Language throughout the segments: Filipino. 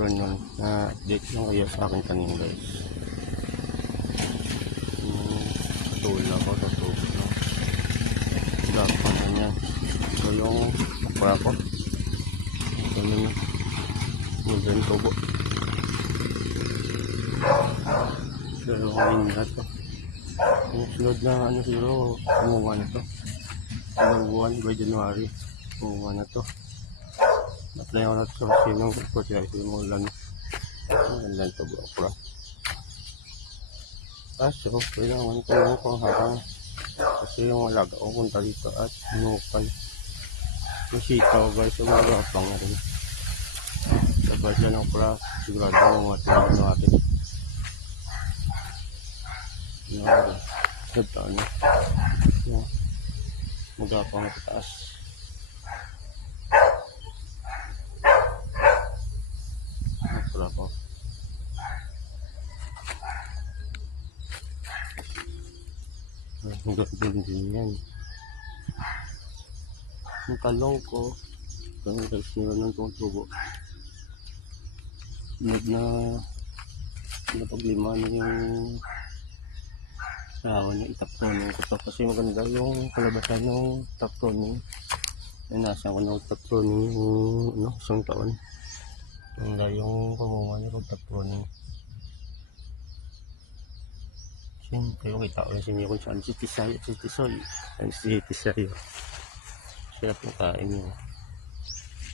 ganun na date lang kayo sa akin kanina guys. Tula ko tutubos no. Gapang na yan. Ito yung okra ko. Ito na yun. Magandang tubo. Dalawang na to. Yung sunod na ano siguro kumuha na to. Ilang buwan by January kumuha na to. Apply ako na to kasi nung fertilizer mo ulan. Magandang tubo okra. Kaso kailangan ko lang kung harang kasi yung alaga ko punta dito at inukan. Masitaw guys yung mga gapang na rin. Sabay lang ng okra sigurado yung matulog natin. Ito ano magapang na pataas. Okra ko ang ganda din yan. Yung talong ko kung guys nila ng tubo na napaglima na yung sawa ng itaptoning ko to kasi maganda yung kalabasan ng taptoning na nasa ko ng taptoning yung isang taon maganda yung pamunga niya pag taptoning. Siyempre makita ko sa inyo kung saan si Tisay at si Tisoy. Si Tisay siya pong kain niya.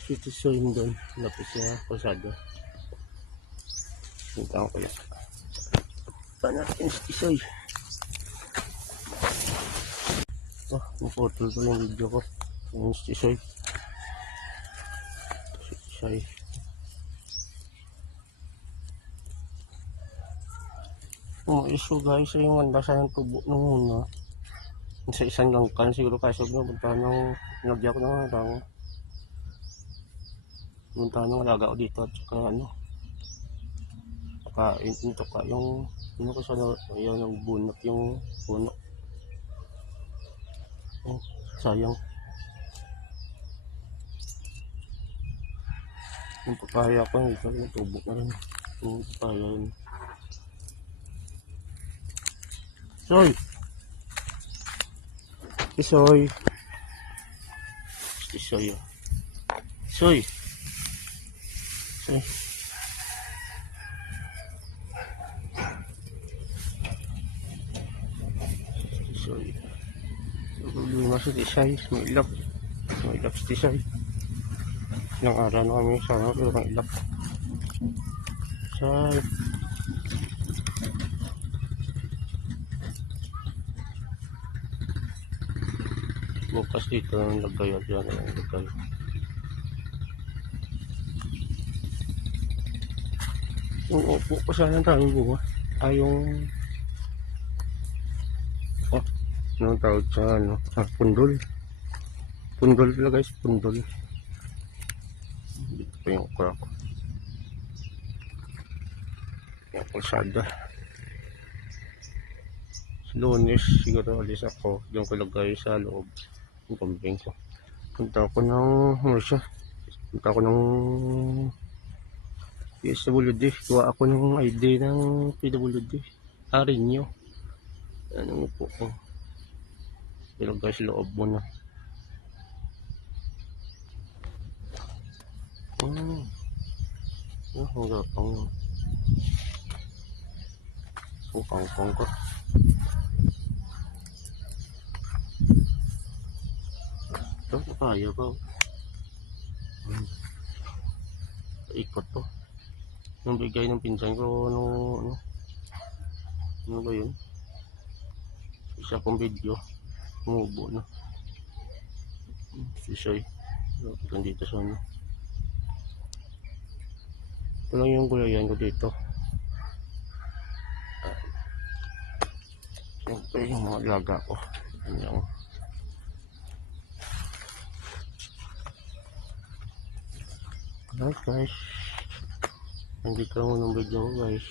Si Tisoy doon lapit siya pasado. Hintaan ko lang pa natin si Tisoy. Naputol ko yung video ko. Yung si Tisoy. Si Tisay. Iso guys yung mandasan ng tubo nung una. Sa isang langkan siguro kasi punta nung nagya ko ng harang. Punta nung alaga ko dito at saka ano. Saka ito ka yung ano ko sa yung nagbunot yung puno. Sayang. Yung papaya ko ito yung tubo na rin. Yung papaya yun. Soy! Soy! Soy! Soy! Soy! Soy! Problema si Tisay, may ilap si Tisay. Ilang araw na kami sana pero may ilap. Say! Bukas dito ang lagay at yan ang lagay. Yung upo ko sana ang daming bunga. Yung anong tawag sa ano? Pundol. Pundol pala guys, pundol. Dito pa yung okra ko. Yung kalsada. Sa Lunes siguro alis ako. Doon ko lagay sa loob. Yung kambing ko. Punta ko ng ano siya. Punta ko ng PWD. Kuha ako ng ID ng PWD. Renew. Ano po ko. Ilagay sa loob mo na. Ang gapang ang kangkong ko. Ito kaya ba? Ikot to. Yung bigay ng pinsan ko ano ba yun? Isa pong video. Umubo na. Sisoy. Dito sa ano. Ito lang yung gulayan ko dito. Siyempre yung mga laga ko. Ano. Alright guys. Nandito lang ng video ko guys.